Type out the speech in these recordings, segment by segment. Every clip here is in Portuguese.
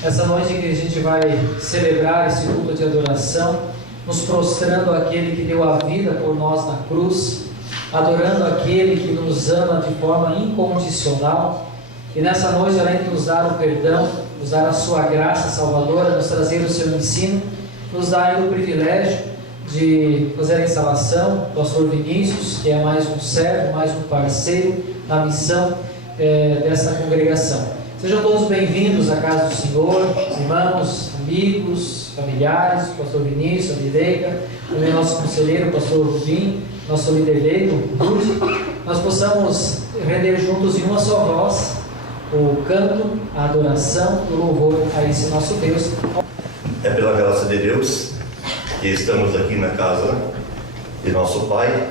Essa noite que a gente vai celebrar esse culto de adoração, nos prostrando àquele que deu a vida por nós na cruz, adorando aquele que nos ama de forma incondicional, e nessa noite, além de nos dar o perdão, nos dar a sua graça salvadora, nos trazer o seu ensino, nos dá ainda o privilégio de fazer a instalação do pastor Vinícius, que é mais um servo, mais um parceiro na missão dessa congregação. Sejam todos bem-vindos à casa do Senhor, irmãos, amigos, familiares, pastor Vinícius, a Mireia, também nosso conselheiro, pastor Rubim, nosso líder leigo, Ruth. Nós possamos render juntos em uma só voz o canto, a adoração, o louvor a esse nosso Deus. É pela graça de Deus que estamos aqui na casa de nosso Pai,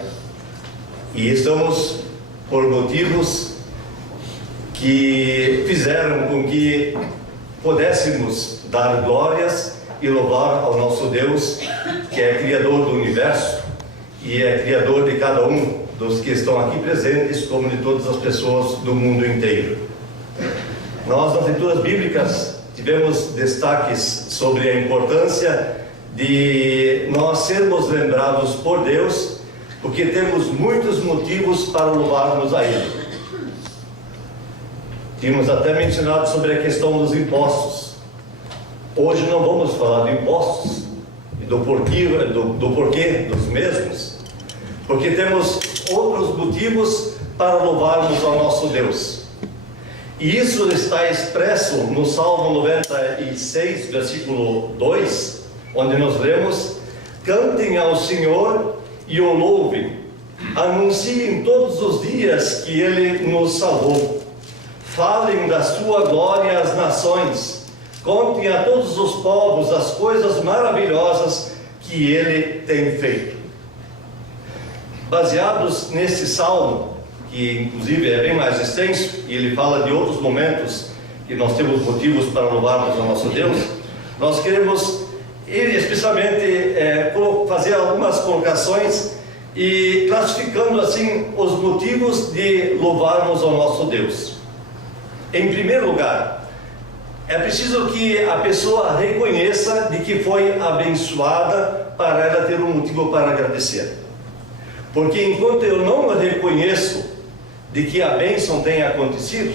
e estamos por motivos que fizeram com que pudéssemos dar glórias e louvar ao nosso Deus, que é Criador do Universo e é Criador de cada um dos que estão aqui presentes, como de todas as pessoas do mundo inteiro. Nós, nas leituras bíblicas, tivemos destaques sobre a importância de nós sermos lembrados por Deus, porque temos muitos motivos para louvarmos a Ele. Tínhamos até mencionado sobre a questão dos impostos. Hoje não vamos falar de impostos e do porquê dos mesmos, porque temos outros motivos para louvarmos ao nosso Deus. E isso está expresso no Salmo 96, versículo 2, onde nós lemos: cantem ao Senhor e o louvem, anunciem todos os dias que Ele nos salvou. Falem da sua glória às nações, contem a todos os povos as coisas maravilhosas que Ele tem feito. Baseados nesse salmo, que inclusive é bem mais extenso, e ele fala de outros momentos que nós temos motivos para louvarmos ao nosso Deus, nós queremos especialmente fazer algumas colocações e classificando assim os motivos de louvarmos ao nosso Deus. Em primeiro lugar, é preciso que a pessoa reconheça de que foi abençoada para ela ter um motivo para agradecer. Porque enquanto eu não reconheço de que a bênção tenha acontecido,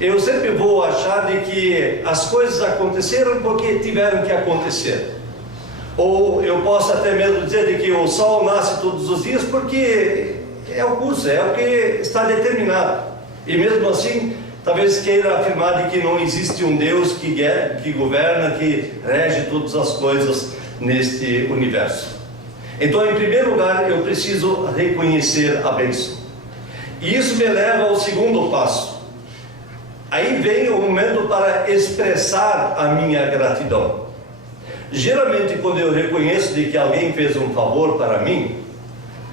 eu sempre vou achar de que as coisas aconteceram porque tiveram que acontecer. Ou eu posso até mesmo dizer de que o sol nasce todos os dias porque é o curso, é o que está determinado. E mesmo assim, talvez queira afirmar de que não existe um Deus que governa, que rege todas as coisas neste universo. Então, em primeiro lugar, eu preciso reconhecer a bênção. E isso me leva ao segundo passo. Aí vem o momento para expressar a minha gratidão. Geralmente, quando eu reconheço de que alguém fez um favor para mim,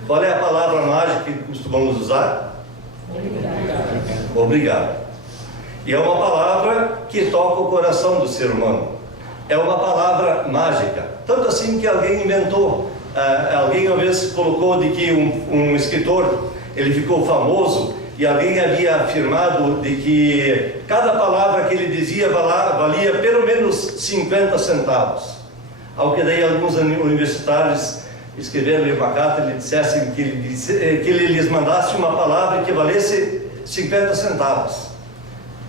qual é a palavra mágica que costumamos usar? Obrigado. Obrigado. E é uma palavra que toca o coração do ser humano. É uma palavra mágica. Tanto assim que alguém inventou. Alguém uma vez colocou de que um escritor, ele ficou famoso, e alguém havia afirmado de que cada palavra que ele dizia valia pelo menos 50 centavos. Ao que daí alguns universitários escreveram uma carta e dissessem que ele lhes mandasse uma palavra que valesse 50 centavos.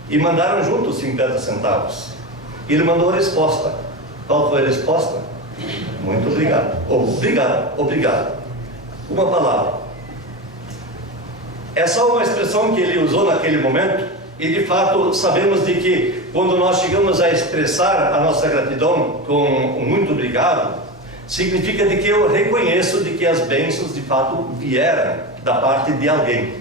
E mandaram junto os 50 centavos. E ele mandou a resposta. Qual foi a resposta? Muito obrigado. Obrigado. Uma palavra. É só uma expressão que ele usou naquele momento, e de fato sabemos de que quando nós chegamos a expressar a nossa gratidão com um muito obrigado, significa de que eu reconheço de que as bênçãos de fato vieram da parte de alguém.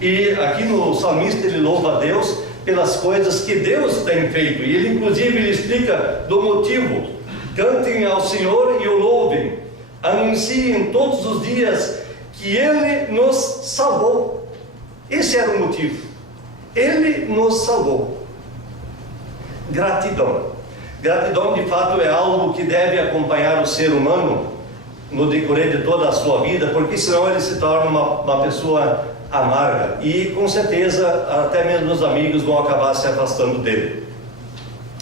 E aqui no salmista ele louva a Deus pelas coisas que Deus tem feito, e ele inclusive explica do motivo: cantem ao Senhor e o louvem, anunciem todos os dias que Ele nos salvou. Esse era o motivo. Ele nos salvou. Gratidão. Gratidão de fato é algo que deve acompanhar o ser humano no decorrer de toda a sua vida, porque senão ele se torna uma pessoa amarga, e com certeza até mesmo os amigos vão acabar se afastando dele.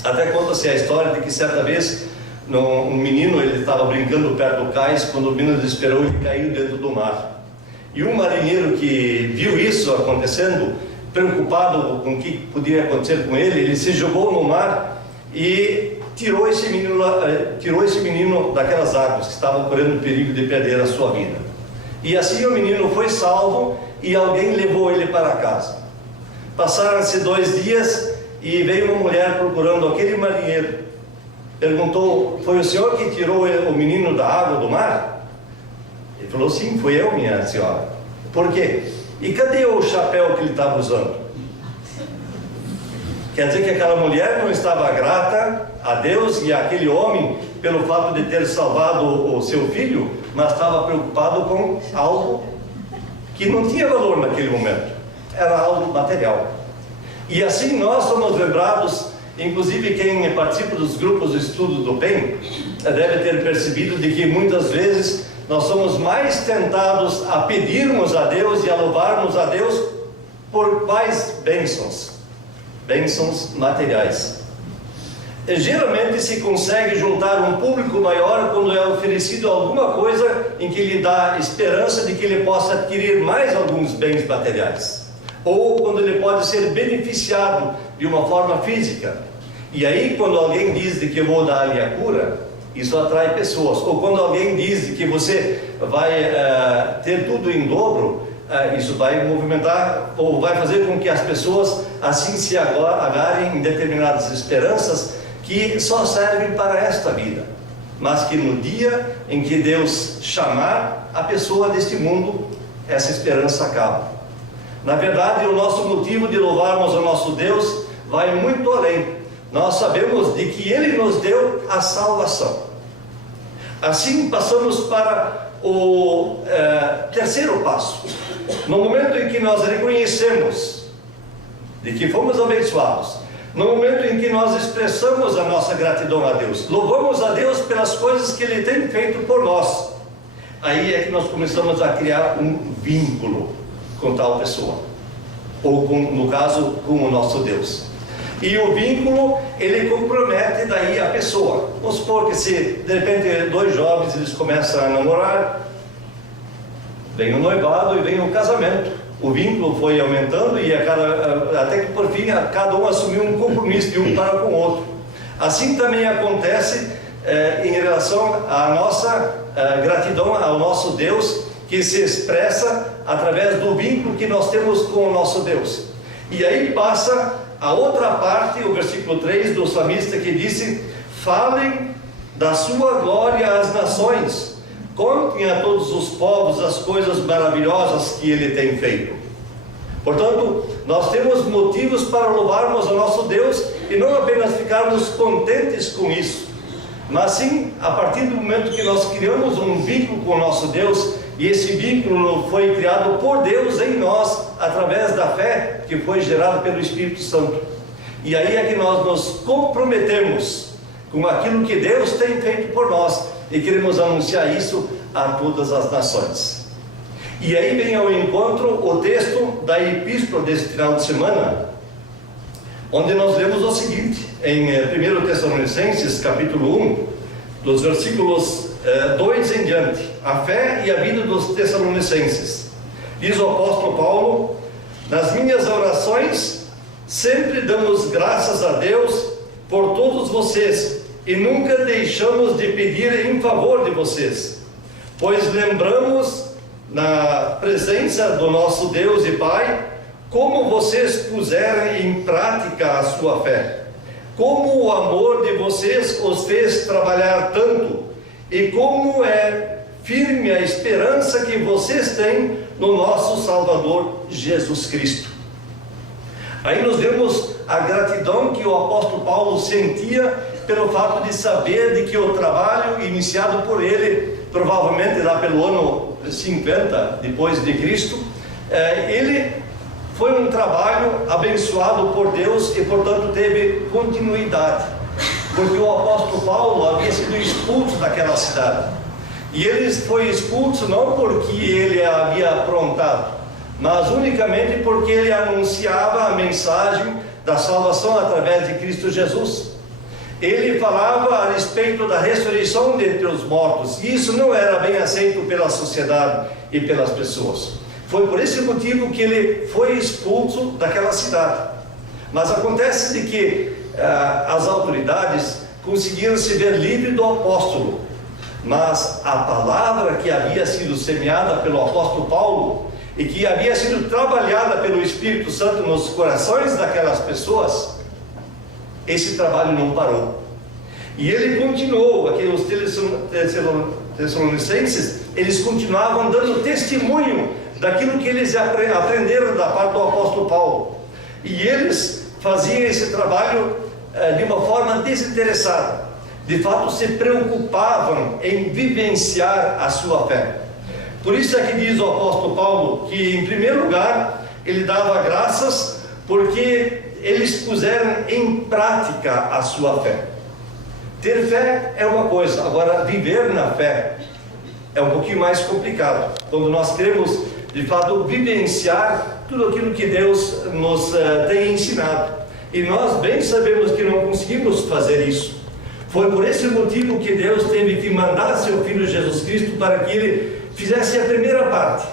Até conta-se a história de que certa vez um menino, ele estava brincando perto do cais, quando o menino desesperou e caiu dentro do mar. E um marinheiro que viu isso acontecendo, preocupado com o que podia acontecer com ele, ele se jogou no mar e tirou esse menino daquelas águas que estavam correndo o perigo de perder a sua vida. E assim o menino foi salvo e alguém levou ele para casa. Passaram-se 2 dias e veio uma mulher procurando aquele marinheiro. Perguntou: foi o senhor que tirou o menino da água do mar? Ele falou: sim, fui eu, minha senhora. Por quê? E cadê o chapéu que ele estava usando? Quer dizer que aquela mulher não estava grata a Deus e àquele homem pelo fato de ter salvado o seu filho, mas estava preocupado com algo que não tinha valor naquele momento. Era algo material. E assim nós somos lembrados, inclusive quem participa dos grupos de estudo do PEN deve ter percebido de que muitas vezes nós somos mais tentados a pedirmos a Deus e a louvarmos a Deus por quais bênçãos? Bênçãos materiais. E geralmente se consegue juntar um público maior quando é oferecido alguma coisa em que lhe dá esperança de que ele possa adquirir mais alguns bens materiais, ou quando ele pode ser beneficiado de uma forma física. E aí quando alguém diz de que eu vou dar-lhe a cura, isso atrai pessoas. Ou quando alguém diz de que você vai ter tudo em dobro, isso vai movimentar ou vai fazer com que as pessoas assim se agarrem em determinadas esperanças que só servem para esta vida, mas que no dia em que Deus chamar a pessoa deste mundo, essa esperança acaba. Na verdade, o nosso motivo de louvarmos o nosso Deus vai muito além. Nós sabemos de que Ele nos deu a salvação. Assim passamos para o terceiro passo. No momento em que nós reconhecemos de que fomos abençoados, no momento em que nós expressamos a nossa gratidão a Deus, louvamos a Deus pelas coisas que Ele tem feito por nós, aí é que nós começamos a criar um vínculo com tal pessoa, ou no caso, com o nosso Deus. E o vínculo, ele compromete daí a pessoa. Vamos supor que se de repente 2 jovens eles começam a namorar, vem o noivado e vem o casamento. O vínculo foi aumentando e até que por fim cada um assumiu um compromisso de um para com o outro. Assim também acontece em relação à nossa gratidão ao nosso Deus, que se expressa através do vínculo que nós temos com o nosso Deus. E aí passa a outra parte, o versículo 3 do salmista, que disse: falem da sua glória às nações, contem a todos os povos as coisas maravilhosas que Ele tem feito. Portanto, nós temos motivos para louvarmos o nosso Deus e não apenas ficarmos contentes com isso, mas sim, a partir do momento que nós criamos um vínculo com o nosso Deus, e esse vínculo foi criado por Deus em nós, através da fé que foi gerada pelo Espírito Santo. E aí é que nós nos comprometemos com aquilo que Deus tem feito por nós e queremos anunciar isso a todas as nações. E aí vem ao encontro o texto da epístola desse final de semana, onde nós lemos o seguinte, em 1 Tessalonicenses, capítulo 1, dos versículos 2 em diante: a fé e a vida dos Tessalonicenses. Diz o apóstolo Paulo: nas minhas orações sempre damos graças a Deus por todos vocês e nunca deixamos de pedir em favor de vocês, pois lembramos na presença do nosso Deus e Pai como vocês puseram em prática a sua fé, como o amor de vocês os fez trabalhar tanto e como é firme a esperança que vocês têm no nosso Salvador Jesus Cristo. Aí nós vemos a gratidão que o apóstolo Paulo sentia pelo fato de saber de que o trabalho iniciado por ele, provavelmente lá pelo ano 50 depois de Cristo, ele foi um trabalho abençoado por Deus e portanto teve continuidade, porque o apóstolo Paulo havia sido expulso daquela cidade, e ele foi expulso não porque ele havia aprontado, mas unicamente porque ele anunciava a mensagem da salvação através de Cristo Jesus. ele falava a respeito da ressurreição dentre os mortos, e isso não era bem aceito pela sociedade e pelas pessoas. Foi por esse motivo que ele foi expulso daquela cidade. Mas acontece de que as autoridades conseguiram se ver livre do apóstolo, mas a palavra que havia sido semeada pelo apóstolo Paulo e que havia sido trabalhada pelo Espírito Santo nos corações daquelas pessoas, esse trabalho não parou. E ele continuou, aqueles tessalonicenses, eles continuavam dando testemunho daquilo que eles aprenderam da parte do apóstolo Paulo. E eles faziam esse trabalho de uma forma desinteressada. De fato, se preocupavam em vivenciar a sua fé. Por isso é que diz o apóstolo Paulo que, em primeiro lugar, ele dava graças porque eles puseram em prática a sua fé. Ter fé é uma coisa, agora viver na fé é um pouquinho mais complicado. Quando nós queremos, de fato, vivenciar tudo aquilo que Deus nos tem ensinado. E nós bem sabemos que não conseguimos fazer isso. Foi por esse motivo que Deus teve que mandar seu Filho Jesus Cristo para que Ele fizesse a primeira parte,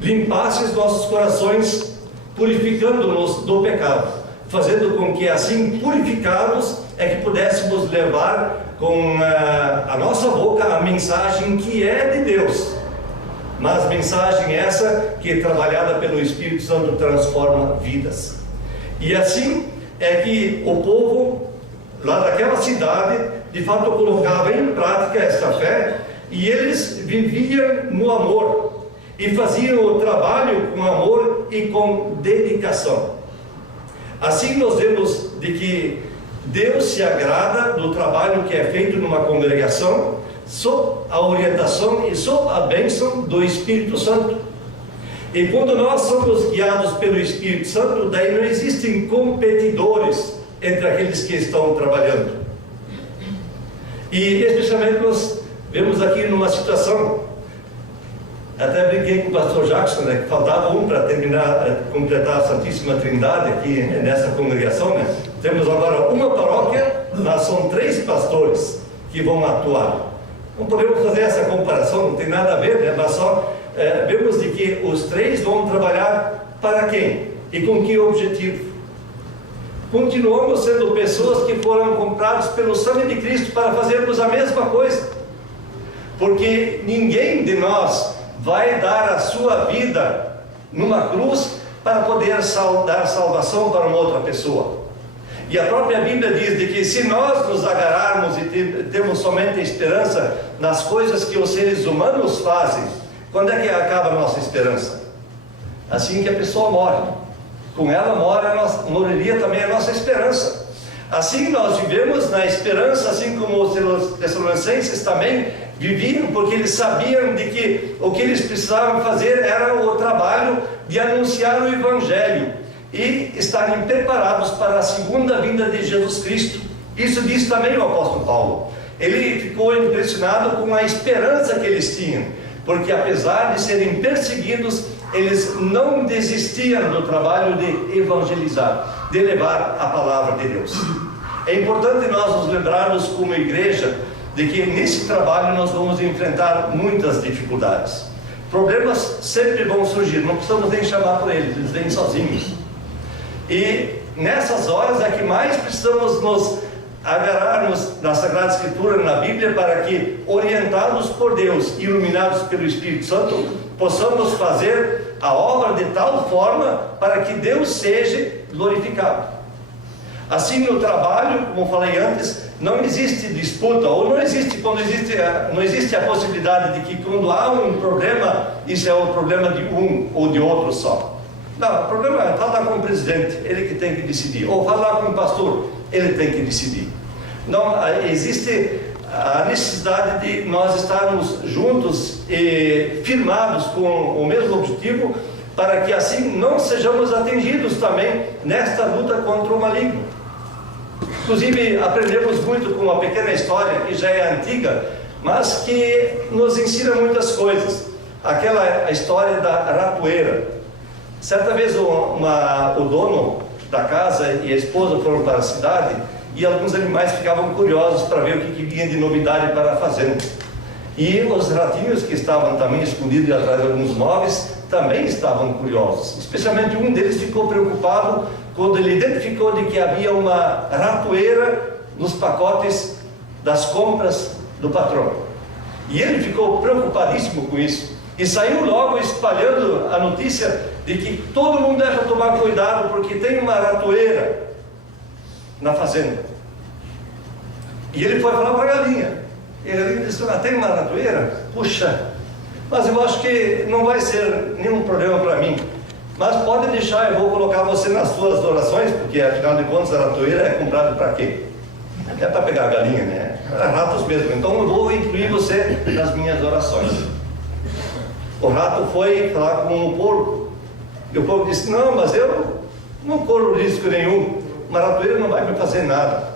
limpasse os nossos corações, purificando-nos do pecado, fazendo com que assim purificados é que pudéssemos levar com a nossa boca a mensagem que é de Deus, mas mensagem essa que trabalhada pelo Espírito Santo transforma vidas. E assim é que o povo lá daquela cidade de fato colocava em prática esta fé, e eles viviam no amor e faziam o trabalho com amor e com dedicação. Assim nós vemos de que Deus se agrada do trabalho que é feito numa congregação sob a orientação e sob a bênção do Espírito Santo. E quando nós somos guiados pelo Espírito Santo, daí não existem competidores entre aqueles que estão trabalhando. E especialmente nós vemos aqui numa situação, até brinquei com o pastor Jackson, né, que faltava um para completar a Santíssima Trindade aqui nessa congregação, né? Temos agora uma paróquia, mas são 3 pastores que vão atuar. Não podemos fazer essa comparação, não tem nada a ver, né? Mas só vemos de que os 3 vão trabalhar para quem? E com que objetivo? Continuamos sendo pessoas que foram compradas pelo sangue de Cristo para fazermos a mesma coisa. Porque ninguém de nós vai dar a sua vida numa cruz para poder dar salvação para uma outra pessoa. E a própria Bíblia diz de que se nós nos agarrarmos e temos somente esperança nas coisas que os seres humanos fazem, quando é que acaba a nossa esperança? Assim que a pessoa morre. Com ela moriria também a nossa esperança. Assim nós vivemos na esperança, assim como os tessalonicenses também viviam, porque eles sabiam de que o que eles precisavam fazer era o trabalho de anunciar o Evangelho e estarem preparados para a segunda vinda de Jesus Cristo. Isso diz também o apóstolo Paulo. Ele ficou impressionado com a esperança que eles tinham, porque apesar de serem perseguidos, eles não desistiam do trabalho de evangelizar, de levar a palavra de Deus. É importante nós nos lembrarmos como igreja de que nesse trabalho nós vamos enfrentar muitas dificuldades. Problemas sempre vão surgir, não precisamos nem chamar por eles, eles vêm sozinhos. E nessas horas é que mais precisamos nos agarrarmos na Sagrada Escritura, na Bíblia, para que, orientados por Deus, iluminados pelo Espírito Santo, possamos fazer a obra de tal forma para que Deus seja glorificado. Assim, no trabalho, como falei antes, não existe disputa, ou não existe a possibilidade de que quando há um problema, isso é o problema de um ou de outro só. Não, o problema é falar com o presidente, ele que tem que decidir, ou falar com o pastor, ele tem que decidir. Não, existe a necessidade de nós estarmos juntos e firmados com o mesmo objetivo, para que assim não sejamos atingidos também nesta luta contra o maligno. Inclusive aprendemos muito com uma pequena história que já é antiga, mas que nos ensina muitas coisas. Aquela história da ratoeira. Certa vez o dono da casa e a esposa foram para a cidade e alguns animais ficavam curiosos para ver o que vinha de novidade para a fazenda. E os ratinhos que estavam também escondidos atrás de alguns móveis também estavam curiosos. Especialmente um deles ficou preocupado quando ele identificou de que havia uma ratoeira nos pacotes das compras do patrão. E ele ficou preocupadíssimo com isso e saiu logo espalhando a notícia de que todo mundo deve tomar cuidado porque tem uma ratoeira na fazenda. E ele foi falar para a galinha. E a galinha disse: tem uma ratoeira? Puxa, mas eu acho que não vai ser nenhum problema para mim. Mas pode deixar, eu vou colocar você nas suas orações, porque afinal de contas a ratoeira é comprada para quê? É para pegar a galinha, né? É ratos mesmo. Então eu vou incluir você nas minhas orações. O rato foi falar com o porco. E o porco disse: não, mas eu não corro risco nenhum. Uma ratoeira não vai me fazer nada.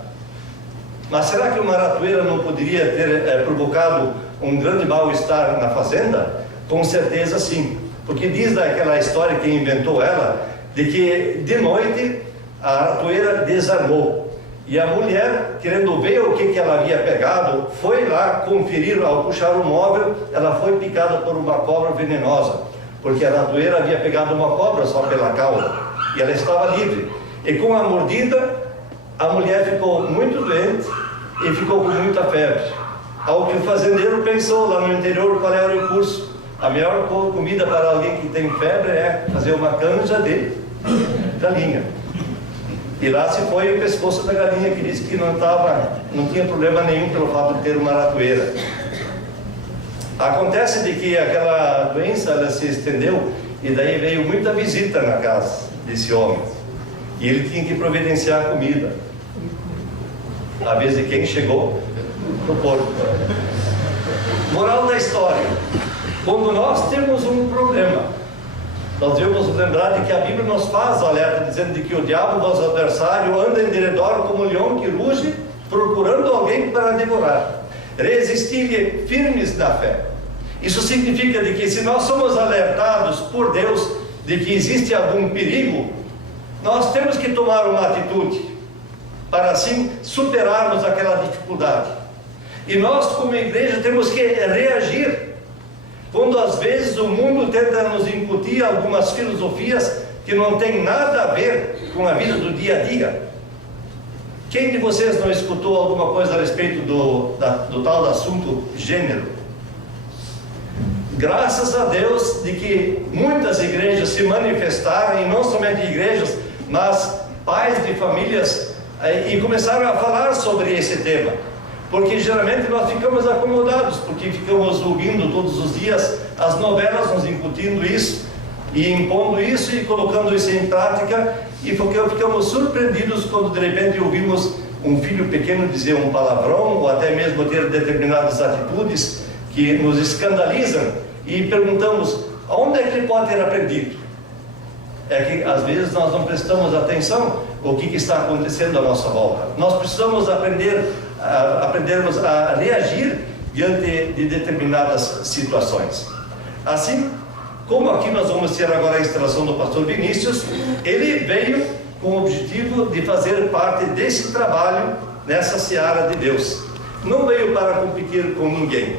Mas será que uma ratoeira não poderia ter provocado um grande mal-estar na fazenda? Com certeza sim. Porque diz daquela história, quem inventou ela, de que de noite a ratoeira desarmou. E a mulher, querendo ver o que ela havia pegado, foi lá conferir. Ao puxar o móvel, ela foi picada por uma cobra venenosa. Porque a ratoeira havia pegado uma cobra só pela cauda. E ela estava livre. E com a mordida, a mulher ficou muito doente e ficou com muita febre. Ao que o fazendeiro pensou lá no interior qual era o recurso. A melhor comida para alguém que tem febre é fazer uma canja de galinha. E lá se foi o pescoço da galinha, que disse que não tinha problema nenhum pelo fato de ter uma ratoeira. Acontece de que aquela doença ela se estendeu e daí veio muita visita na casa desse homem. E ele tinha que providenciar comida. A vez de quem chegou? Do porco. Moral da história: quando nós temos um problema, nós devemos lembrar de que a Bíblia nos faz alerta, dizendo de que o diabo, nosso adversário, anda em derredor como um leão que ruge, procurando alguém para devorar. Resistir firmes na fé. Isso significa de que se nós somos alertados por Deus de que existe algum perigo, nós temos que tomar uma atitude para assim superarmos aquela dificuldade. E nós, como igreja, temos que reagir quando às vezes o mundo tenta nos incutir algumas filosofias que não tem nada a ver com a vida do dia a dia. Quem de vocês não escutou alguma coisa a respeito do tal do assunto gênero? Graças a Deus de que muitas igrejas se manifestaram, e não somente igrejas, mas pais de famílias, e começaram a falar sobre esse tema. Porque geralmente nós ficamos acomodados, porque ficamos ouvindo todos os dias as novelas nos incutindo isso, e impondo isso e colocando isso em prática, e ficamos surpreendidos quando de repente ouvimos um filho pequeno dizer um palavrão, ou até mesmo ter determinadas atitudes que nos escandalizam, e perguntamos: onde é que ele pode ter aprendido? É que às vezes nós não prestamos atenção ao que está acontecendo à nossa volta. Nós precisamos aprendermos a reagir diante de determinadas situações. Assim como aqui nós vamos ter agora a instalação do pastor Vinícius, ele veio com o objetivo de fazer parte desse trabalho nessa seara de Deus. Não veio para competir com ninguém.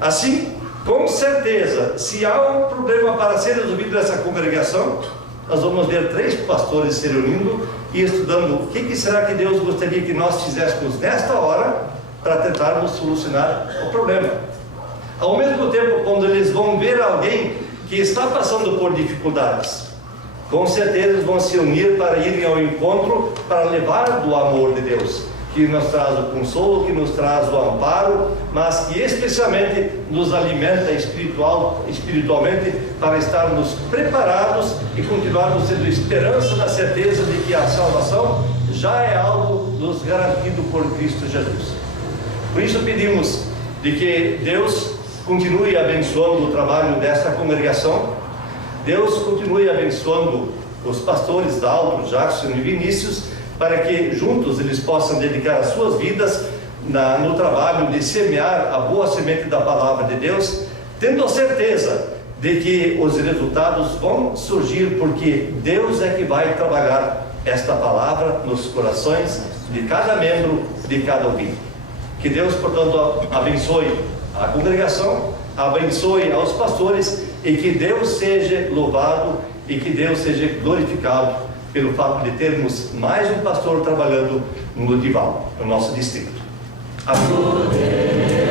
Assim, com certeza, se há um problema para ser resolvido nessa congregação, nós vamos ver 3 pastores se reunindo e estudando o que será que Deus gostaria que nós fizéssemos nesta hora para tentarmos solucionar o problema. Ao mesmo tempo, quando eles vão ver alguém que está passando por dificuldades, com certeza eles vão se unir para irem ao encontro, para levar do amor de Deus, que nos traz o consolo, que nos traz o amparo, mas que especialmente nos alimenta espiritualmente, para estarmos preparados e continuarmos tendo esperança na certeza de que a salvação já é algo nos garantido por Cristo Jesus. Por isso pedimos de que Deus continue abençoando o trabalho desta congregação, Deus continue abençoando os pastores Dalton, Jackson e Vinícius, para que juntos eles possam dedicar as suas vidas no trabalho de semear a boa semente da palavra de Deus, tendo a certeza de que os resultados vão surgir, porque Deus é que vai trabalhar esta palavra nos corações de cada membro, de cada ouvinte. Que Deus, portanto, abençoe a congregação, abençoe aos pastores, e que Deus seja louvado e que Deus seja glorificado pelo fato de termos mais um pastor trabalhando no Lutival, no nosso distrito. Amém.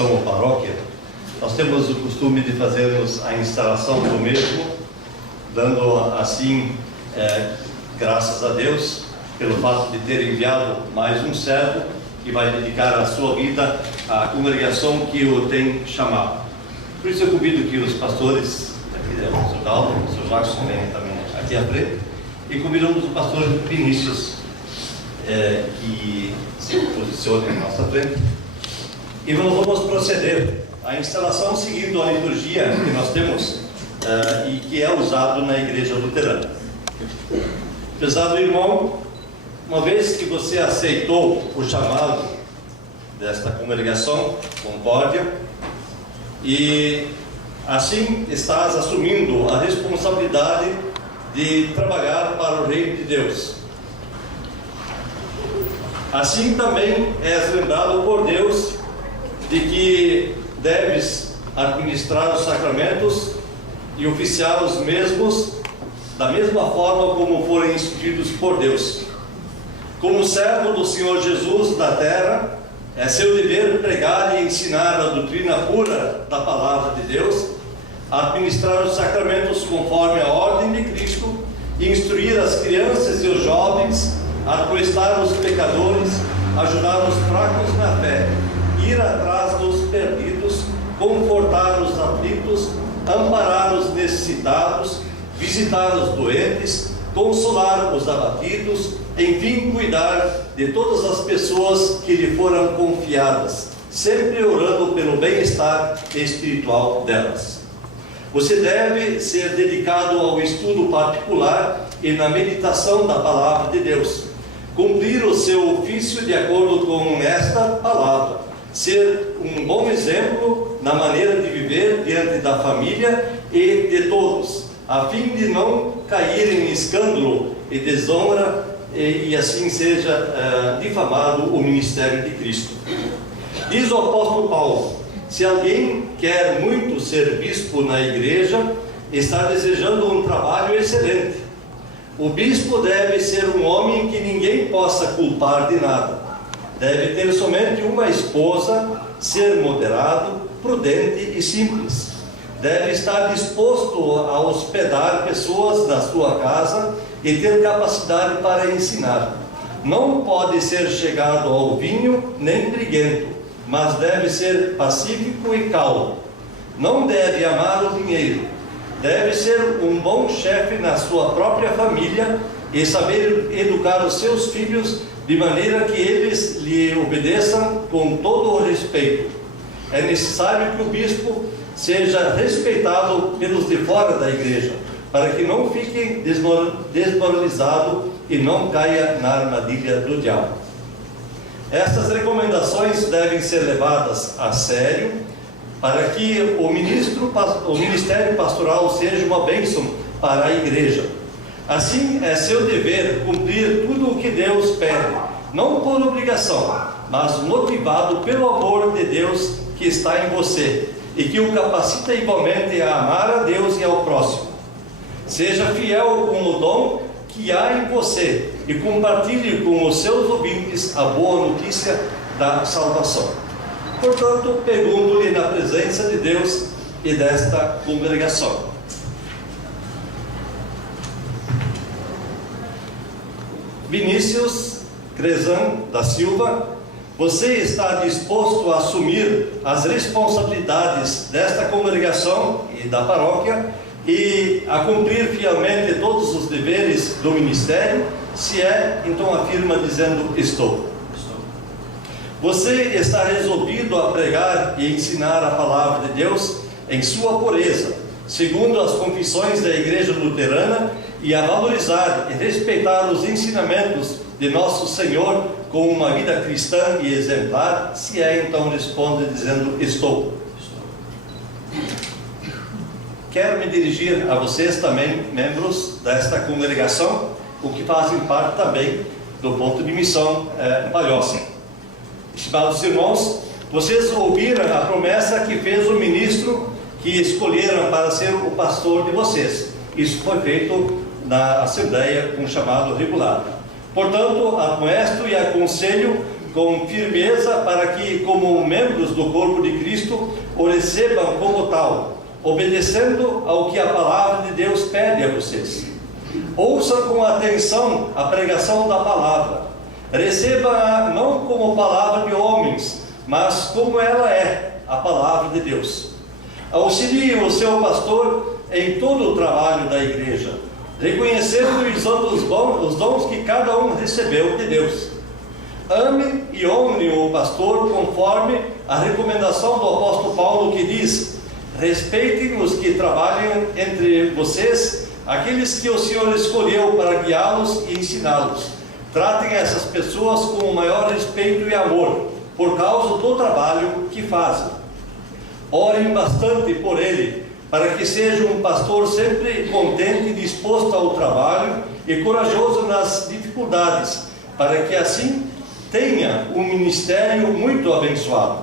Ou paróquia, nós temos o costume de fazermos a instalação do mesmo, dando assim graças a Deus pelo fato de ter enviado mais um servo que vai dedicar a sua vida à congregação que o tem chamado. Por isso eu convido que os pastores, aqui o Sr. Dalton, o Sr. Jacques também aqui à frente, e convidamos o pastor Vinícius que se posicione na nossa frente. E nós vamos proceder à instalação seguindo a liturgia que nós temos e que é usado na Igreja Luterana. Prezado irmão, uma vez que você aceitou o chamado desta congregação Concórdia e assim estás assumindo a responsabilidade de trabalhar para o reino de Deus, assim também és lembrado por Deus de que deves administrar os sacramentos e oficiar os mesmos da mesma forma como forem instituídos por Deus. Como servo do Senhor Jesus na terra, é seu dever pregar e ensinar a doutrina pura da palavra de Deus, administrar os sacramentos conforme a ordem de Cristo, instruir as crianças e os jovens, admoestar os pecadores, ajudar os fracos na fé, ir atrás dos perdidos, confortar os aflitos, amparar os necessitados, visitar os doentes, consolar os abatidos, enfim, cuidar de todas as pessoas que lhe foram confiadas, sempre orando pelo bem-estar espiritual delas. Você deve ser dedicado ao estudo particular e na meditação da palavra de Deus, cumprir o seu ofício de acordo com esta palavra, ser um bom exemplo na maneira de viver diante da família e de todos, a fim de não cair em escândalo e desonra e assim seja difamado o ministério de Cristo. Diz o apóstolo Paulo: se alguém quer muito ser bispo na igreja, está desejando um trabalho excelente. O bispo deve ser um homem que ninguém possa culpar de nada. Deve ter somente uma esposa, ser moderado, prudente e simples. Deve estar disposto a hospedar pessoas na sua casa e ter capacidade para ensinar. Não pode ser chegado ao vinho nem briguento, mas deve ser pacífico e calmo. Não deve amar o dinheiro. Deve ser um bom chefe na sua própria família e saber educar os seus filhos de maneira que eles lhe obedeçam com todo o respeito. É necessário que o bispo seja respeitado pelos de fora da igreja, para que não fique desmoralizado e não caia na armadilha do diabo. Estas recomendações devem ser levadas a sério, para que o ministério pastoral seja uma bênção para a igreja. Assim, é seu dever cumprir tudo o que Deus pede, não por obrigação, mas motivado pelo amor de Deus que está em você, e que o capacita igualmente a amar a Deus e ao próximo. Seja fiel com o dom que há em você e compartilhe com os seus ouvintes a boa notícia da salvação. Portanto, pergunto-lhe na presença de Deus e desta congregação: Vinícius Crezan da Silva, você está disposto a assumir as responsabilidades desta congregação e da paróquia e a cumprir fielmente todos os deveres do ministério? Se é, então afirma dizendo: estou. Você está resolvido a pregar e ensinar a palavra de Deus em sua pureza, segundo as confissões da Igreja Luterana, e a valorizar e respeitar os ensinamentos de nosso Senhor com uma vida cristã e exemplar? Se é, então responde dizendo: estou. Quero me dirigir a vocês também, membros desta congregação, o que fazem parte também do ponto de missão Palhoça. Estimados irmãos, vocês ouviram a promessa que fez o ministro que escolheram para ser o pastor de vocês. Isso foi feito na Assembleia com chamado regular. Portanto, amoesto e aconselho com firmeza para que, como membros do corpo de Cristo, o recebam como tal, obedecendo ao que a palavra de Deus pede a vocês. Ouçam com atenção a pregação da palavra. Receba-a não como palavra de homens, mas como ela é, a palavra de Deus. Auxilie o seu pastor em todo o trabalho da igreja, reconhecendo e usando os dons que cada um recebeu de Deus. Ame e honre o pastor conforme a recomendação do apóstolo Paulo, que diz: respeitem os que trabalham entre vocês, aqueles que o Senhor escolheu para guiá-los e ensiná-los. Tratem essas pessoas com o maior respeito e amor, por causa do trabalho que fazem. Orem bastante por ele, para que seja um pastor sempre contente e disposto ao trabalho e corajoso nas dificuldades, para que assim tenha um ministério muito abençoado.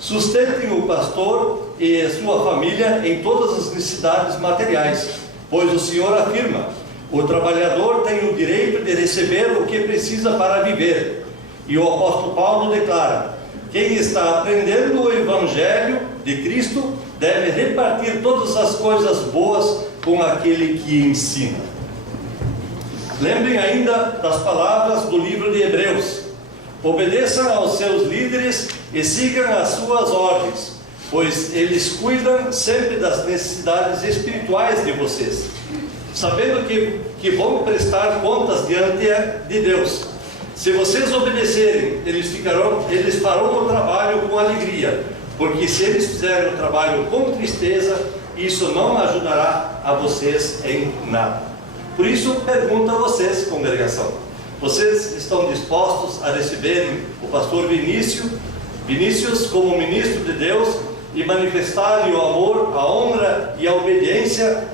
Sustentem o pastor e a sua família em todas as necessidades materiais, pois o Senhor afirma: o trabalhador tem o direito de receber o que precisa para viver. E o apóstolo Paulo declara: quem está aprendendo o Evangelho de Cristo deve repartir todas as coisas boas com aquele que ensina. Lembrem ainda das palavras do livro de Hebreus: obedeçam aos seus líderes e sigam as suas ordens, pois eles cuidam sempre das necessidades espirituais de vocês, sabendo que vão prestar contas diante de Deus. Se vocês obedecerem, eles farão o trabalho com alegria, porque se eles fizerem o trabalho com tristeza, isso não ajudará a vocês em nada. Por isso, pergunto a vocês, congregação: vocês estão dispostos a receberem o pastor Vinícius como ministro de Deus e manifestarem o amor, a honra e a obediência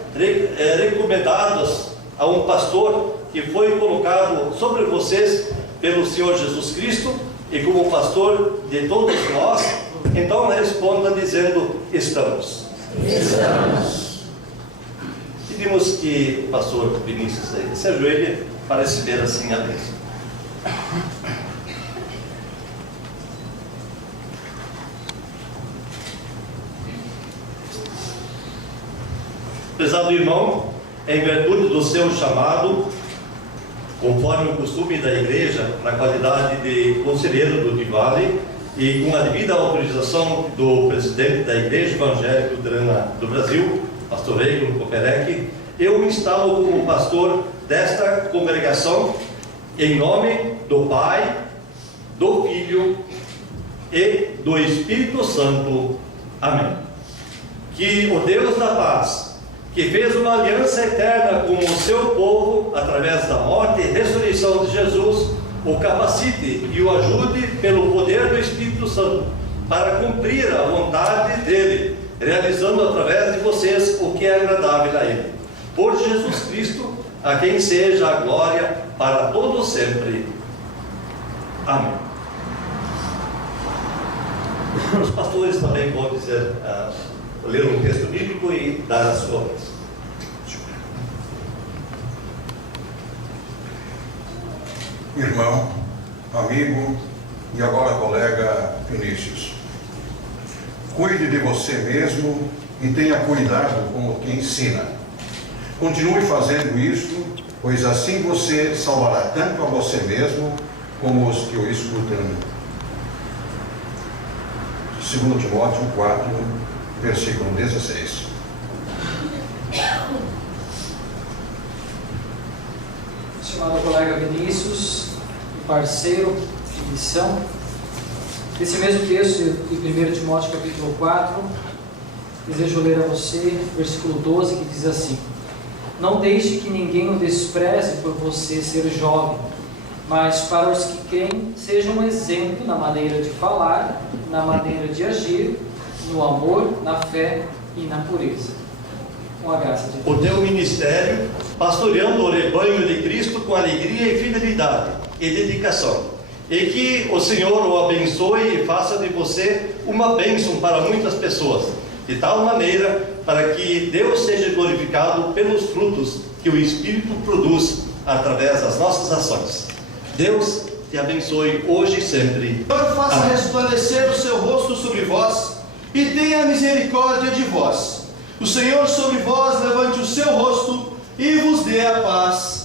recomendados a um pastor que foi colocado sobre vocês pelo Senhor Jesus Cristo e como pastor de todos nós, então responda dizendo: estamos. Estamos. Pedimos que o pastor Vinícius se ajoelhe para receber assim a bênção. Prezado irmão, em virtude do seu chamado, conforme o costume da igreja, na qualidade de conselheiro do Divale e com a devida autorização do presidente da Igreja Evangélica Luterana do Brasil, pastor Eigon Koperek, eu me instalo como pastor desta congregação em nome do Pai, do Filho e do Espírito Santo. Amém. Que o Deus da paz, que fez uma aliança eterna com o seu povo através da morte e ressurreição de Jesus, o capacite e o ajude pelo poder do Espírito Santo para cumprir a vontade dele, realizando através de vocês o que é agradável a ele. Por Jesus Cristo, a quem seja a glória para todos sempre. Amém. Os pastores também podem dizer, ler um texto bíblico e dar a sua vez. Irmão, amigo e agora colega Vinícius, cuide de você mesmo e tenha cuidado com o que ensina. Continue fazendo isso, pois assim você salvará tanto a você mesmo como os que o escutam. 2 Timóteo 4, versículo 16. Estimado colega Vinícius, parceiro de missão, esse mesmo texto de 1 Timóteo capítulo 4, desejo ler a você, versículo 12, que diz assim: não deixe que ninguém o despreze por você ser jovem, mas para os que creem, seja um exemplo na maneira de falar, na maneira de agir, no amor, na fé e na pureza. Com a graça de Deus. O teu ministério, pastoreando o rebanho de Cristo com alegria e fidelidade e dedicação, e que o Senhor o abençoe e faça de você uma bênção para muitas pessoas, de tal maneira para que Deus seja glorificado pelos frutos que o Espírito produz através das nossas ações. Deus te abençoe hoje e sempre. O Senhor faça Amém. resplandecer o seu rosto sobre vós e tenha misericórdia de vós. O Senhor sobre vós levante o seu rosto e vos dê a paz.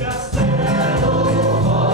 Castelo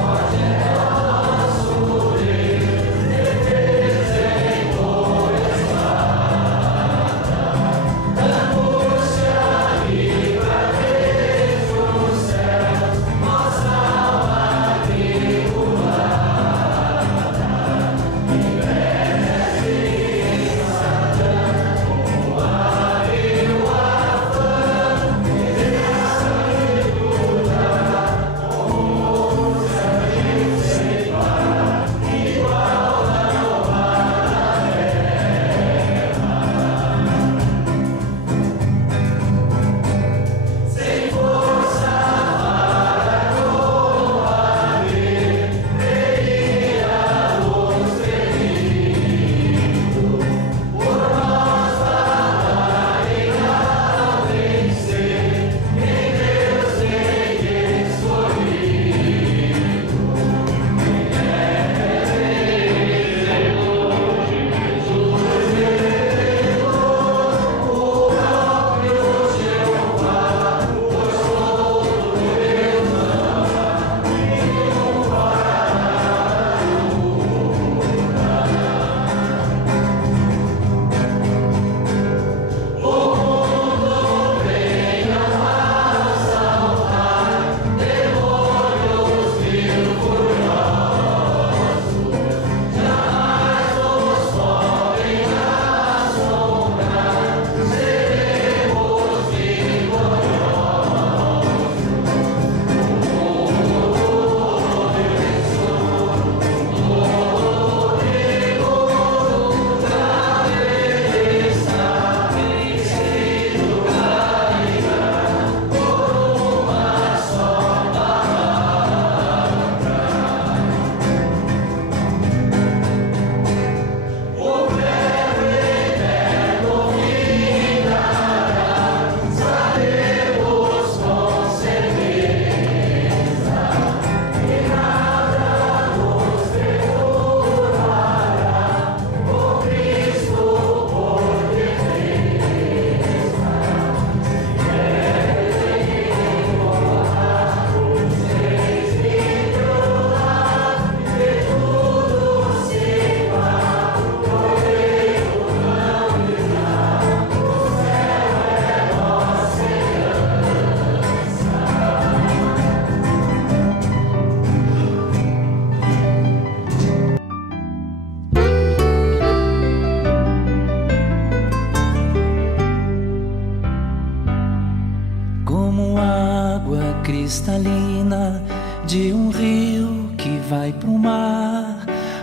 cristalina de um rio que vai pro mar.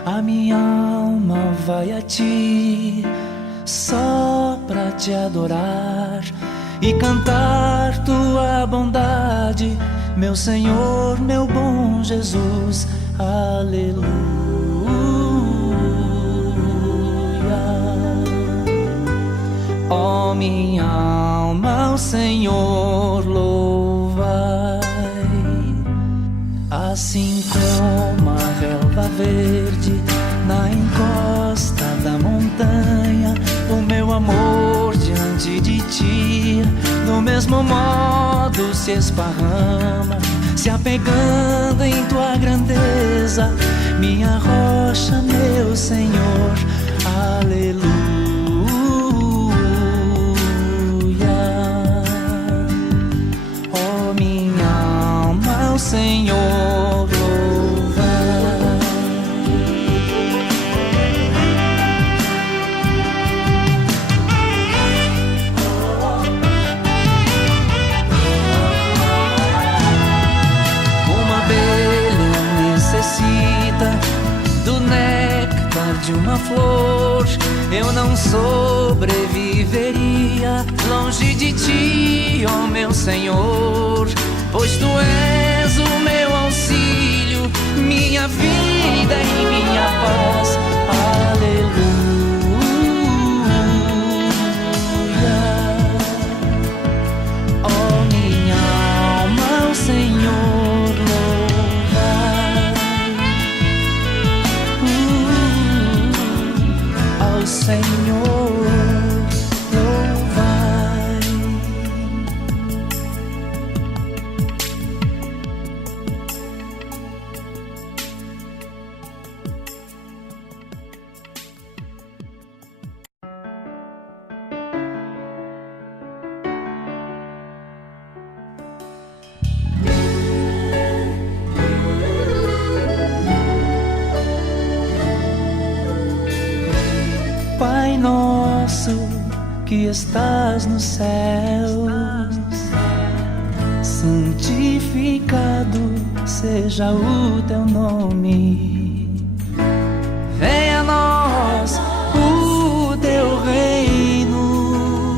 A minha alma vai a ti só pra te adorar e cantar tua bondade, meu Senhor, meu bom Jesus. Aleluia. Ó minha alma, o Senhor louvai, assim como a relva verde na encosta da montanha, o meu amor diante de ti do mesmo modo se esparrama, se apegando em tua grandeza, minha rocha, meu Senhor. Aleluia. Ó minha alma, o Senhor louva. Como a abelha necessita do néctar de uma flor, eu não sobreviveria longe de ti, ó meu Senhor, pois tu és o meu auxílio, minha vida e minha paz. Aleluia. Ó minha alma, o Senhor louvai, ao Senhor louvai. Pai nosso que estás nos céus, santificado seja o teu nome. Venha a nós o teu reino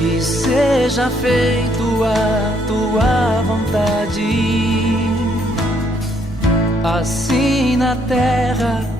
e seja feito a tua vontade, assim na terra